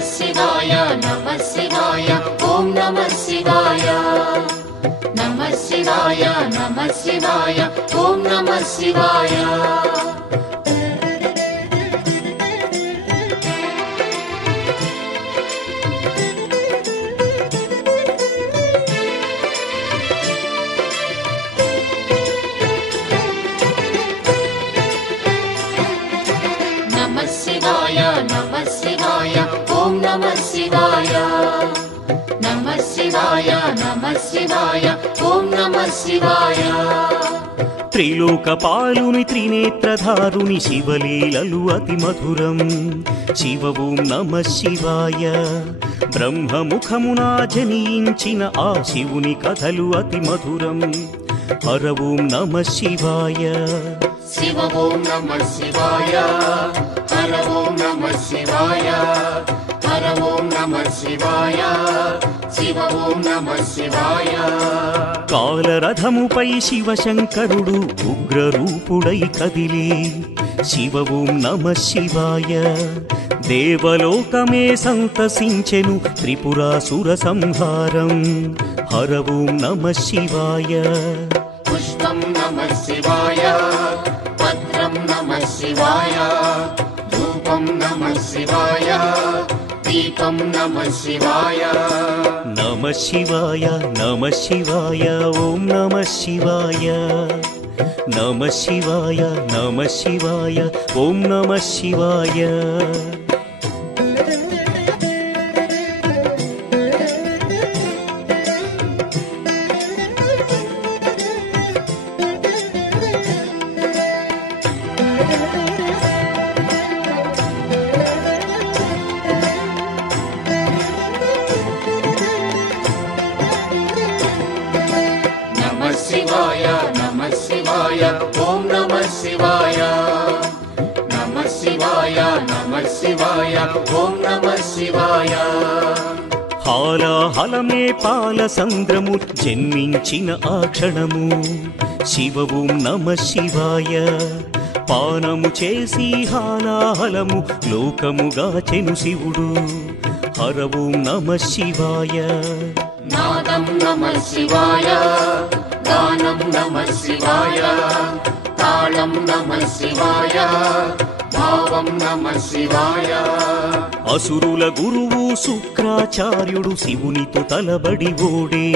शिवाय नमः शिवाय ओम नमः शिवाय नमः शिवाय नमः शिवाय ओम नमः शिवाय नमः शिवाय ओम नमः शिवाय नमः शिवाय ओम नमः शिवाय త్రిలోకపాలుని త్రినేత్రధారుని శివలీలలు అతి మధురం శివ ఓం నమః శివాయ బ్రహ్మముఖమున జనించిన ఆ శివుని కథలు అతి మధురం హర ఓం నమః శివాయ शिव ओम नमः शिवाय हर ओम नमः शिवाय हर ओम नमः शिवाय शिव ओम नमः शिवाय కాలరథముపై శివశంకరుడు ఉగ్రరూపుడై కదిలి శివ ఓం నమః శివాయ దేవలోకమే సంతసించెను త్రిపురాసుర సంహారం హర ఓం నమః శివాయ पुष्पं नमः शिवाय पत्रं नमः शिवाय धूपं नमः शिवाय दीपं नमः शिवाय नमः शिवाय ओम नमः शिवाय नमः शिवाय ओम नमः शिवाय नमः शिवाय ओम नमः शिवाय नमः शिवाय ओम नमः शिवाय హాలాహలమే పాల సంద్రము జన్మించిన ఆ క్షణము శివ ఓం నమః శివాయ పానము చేసి హాలాహలము లోకముగాచెను శివుడు హర ఓం నమః శివాయ नादं नमः शिवाय गानं नमः शिवाय तालं नमः शिवाय भावं नमः शिवाय అసురుల గురువు శుక్రాచార్యుడు శివునితో తలబడి ఓడే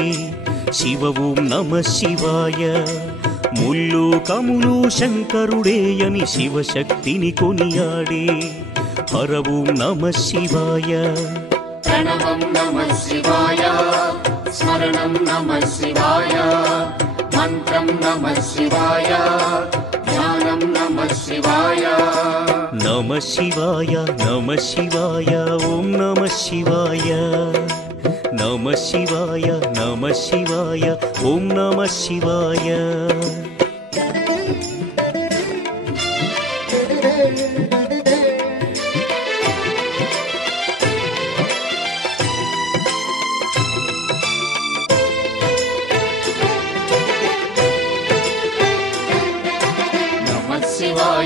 శివ ఓం నమః శివాయ ముల్లోకములు శంకరుడేయని శివశక్తిని కొనియాడే హర ఓం నమః శివాయ प्रणवं नमः शिवाय स्मरणं नमः शिवाय मन्त्रं नमः शिवाय ध्यानं नमः शिवाय नमः शिवाय ओम नमः शिवाय नमः शिवाय ओम नमः शिवाय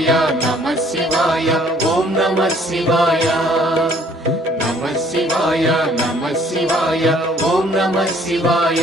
नमः शिवाय ओम नमः शिवाय नमः शिवाय ओम नमः शिवाय